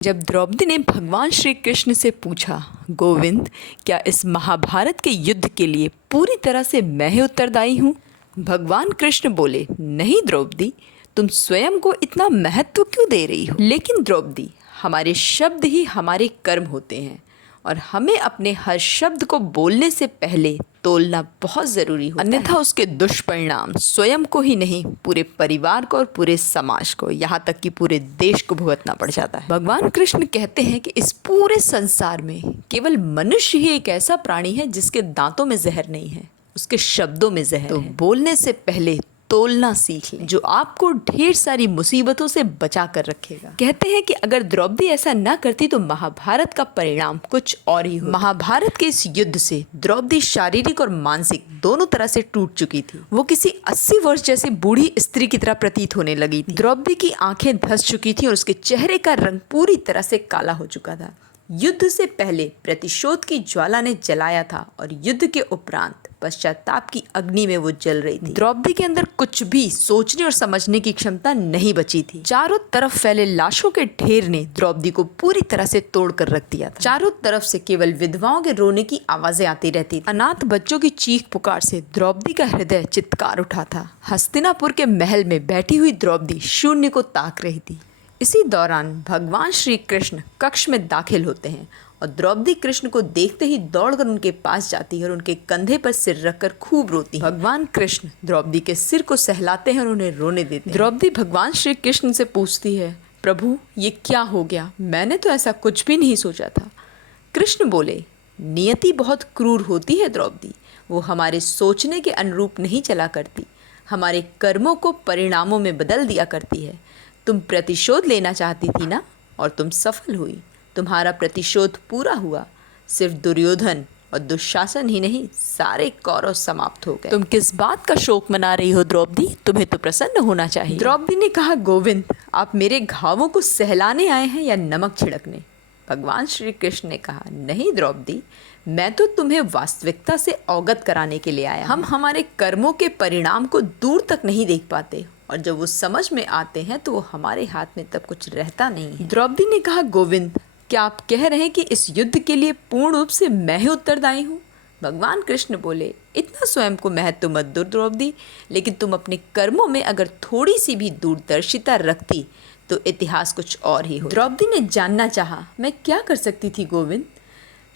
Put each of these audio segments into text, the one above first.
जब द्रौपदी ने भगवान श्री कृष्ण से पूछा, गोविंद, क्या इस महाभारत के युद्ध के लिए पूरी तरह से मैं ही उत्तरदायी हूँ? भगवान कृष्ण बोले, नहीं द्रौपदी, तुम स्वयं को इतना महत्व क्यों दे रही हो? लेकिन द्रौपदी, हमारे शब्द ही हमारे कर्म होते हैं और हमें अपने हर शब्द को बोलने से पहले तोलना बहुत ज़रूरी होता है, अन्यथा उसके दुष्परिणाम स्वयं को ही नहीं, पूरे परिवार को और पूरे समाज को, यहाँ तक कि पूरे देश को भुगतना पड़ जाता है। भगवान कृष्ण कहते हैं कि इस पूरे संसार में केवल मनुष्य ही एक ऐसा प्राणी है जिसके दांतों में जहर नहीं है, उसके शब्दों में जहर है। बोलने से पहले तोलना सीख लें, जो आपको ढेर सारी मुसीबतों से बचा कर रखेगा। कहते हैं कि अगर द्रौपदी ऐसा न करती तो महाभारत का परिणाम कुछ और ही होता। महाभारत के इस युद्ध से द्रौपदी शारीरिक और मानसिक दोनों तरह से टूट चुकी थी। वो किसी 80 वर्ष जैसी बूढ़ी स्त्री की तरह प्रतीत होने लगी थी। द्रौपदी की आंखें धंस चुकी थी और उसके चेहरे का रंग पूरी तरह से काला हो चुका था। युद्ध से पहले प्रतिशोध की ज्वाला ने जलाया था और युद्ध के उपरांत पश्चाताप की अग्नि में वो जल रही थी। द्रौपदी के अंदर कुछ भी सोचने और समझने की क्षमता नहीं बची थी। चारों तरफ फैले लाशों के ढेर ने द्रौपदी को पूरी तरह से तोड़ कर रख दिया था। चारों तरफ से केवल विधवाओं के रोने की आवाजें आती रहती थी। अनाथ बच्चों की चीख पुकार से द्रौपदी का हृदय चित्कार उठा था। हस्तिनापुर के महल में बैठी हुई द्रौपदी शून्य को ताक रही थी। इसी दौरान भगवान श्री कृष्ण कक्ष में दाखिल होते हैं और द्रौपदी कृष्ण को देखते ही दौड़कर उनके पास जाती है और उनके कंधे पर सिर रखकर खूब रोती है। भगवान कृष्ण द्रौपदी के सिर को सहलाते हैं और उन्हें रोने देते हैं। द्रौपदी भगवान श्री कृष्ण से पूछती है, प्रभु, ये क्या हो गया? मैंने तो ऐसा कुछ भी नहीं सोचा था। कृष्ण बोले, नियति बहुत क्रूर होती है द्रौपदी, वो हमारे सोचने के अनुरूप नहीं चला करती, हमारे कर्मों को परिणामों में बदल दिया करती है। तुम प्रतिशोध लेना चाहती थी ना, और तुम सफल हुई। तुम्हारा प्रतिशोध पूरा हुआ। सिर्फ दुर्योधन और दुशासन ही नहीं, सारे कौरव समाप्त हो गए। तुम किस बात का शोक मना रही हो द्रौपदी? तुम्हें तो प्रसन्न होना चाहिए। द्रौपदी ने कहा, गोविंद, आप मेरे घावों को सहलाने आए हैं या नमक छिड़कने? भगवान श्री कृष्ण ने कहा, नहीं द्रौपदी, मैं तो तुम्हें वास्तविकता से अवगत कराने के लिए आया। हम हमारे कर्मों के परिणाम को दूर तक नहीं देख पाते और जब वो समझ में आते हैं तो वो हमारे हाथ में तब कुछ रहता नहीं है। द्रौपदी ने कहा, गोविंद, क्या आप कह रहे हैं कि इस युद्ध के लिए पूर्ण रूप से मैं ही उत्तरदायी हूँ? भगवान कृष्ण बोले, इतना स्वयं को महत्व मत दो द्रौपदी, लेकिन तुम अपने कर्मों में अगर थोड़ी सी भी दूरदर्शिता रखती तो इतिहास कुछ और ही हो। द्रौपदी ने जानना चाहा, मैं क्या कर सकती थी गोविंद?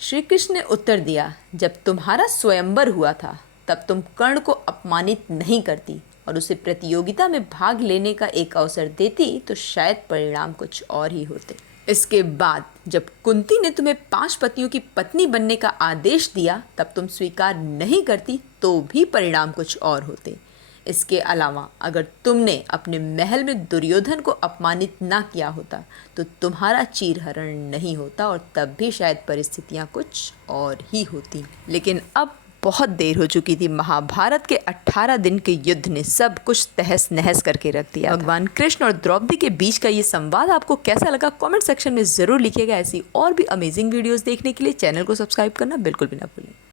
श्री कृष्ण ने उत्तर दिया, जब तुम्हारा स्वयंवर हुआ था तब तुम कर्ण को अपमानित नहीं करती और उसे प्रतियोगिता में भाग लेने का एक अवसर देती तो शायद परिणाम कुछ और ही होते। इसके बाद जब कुंती ने तुम्हें 5 पतियों की पत्नी बनने का आदेश दिया तब तुम स्वीकार नहीं करती तो भी परिणाम कुछ और होते। इसके अलावा अगर तुमने अपने महल में दुर्योधन को अपमानित ना किया होता तो तुम्हारा चीरहरण नहीं होता और तब भी शायद परिस्थितियाँ कुछ और ही होती। लेकिन अब बहुत देर हो चुकी थी। महाभारत के 18 दिन के युद्ध ने सब कुछ तहस नहस करके रख दिया। भगवान कृष्ण और द्रौपदी के बीच का ये संवाद आपको कैसा लगा कमेंट सेक्शन में ज़रूर लिखिएगा। ऐसी और भी अमेजिंग वीडियोस देखने के लिए चैनल को सब्सक्राइब करना बिल्कुल भी ना भूलें।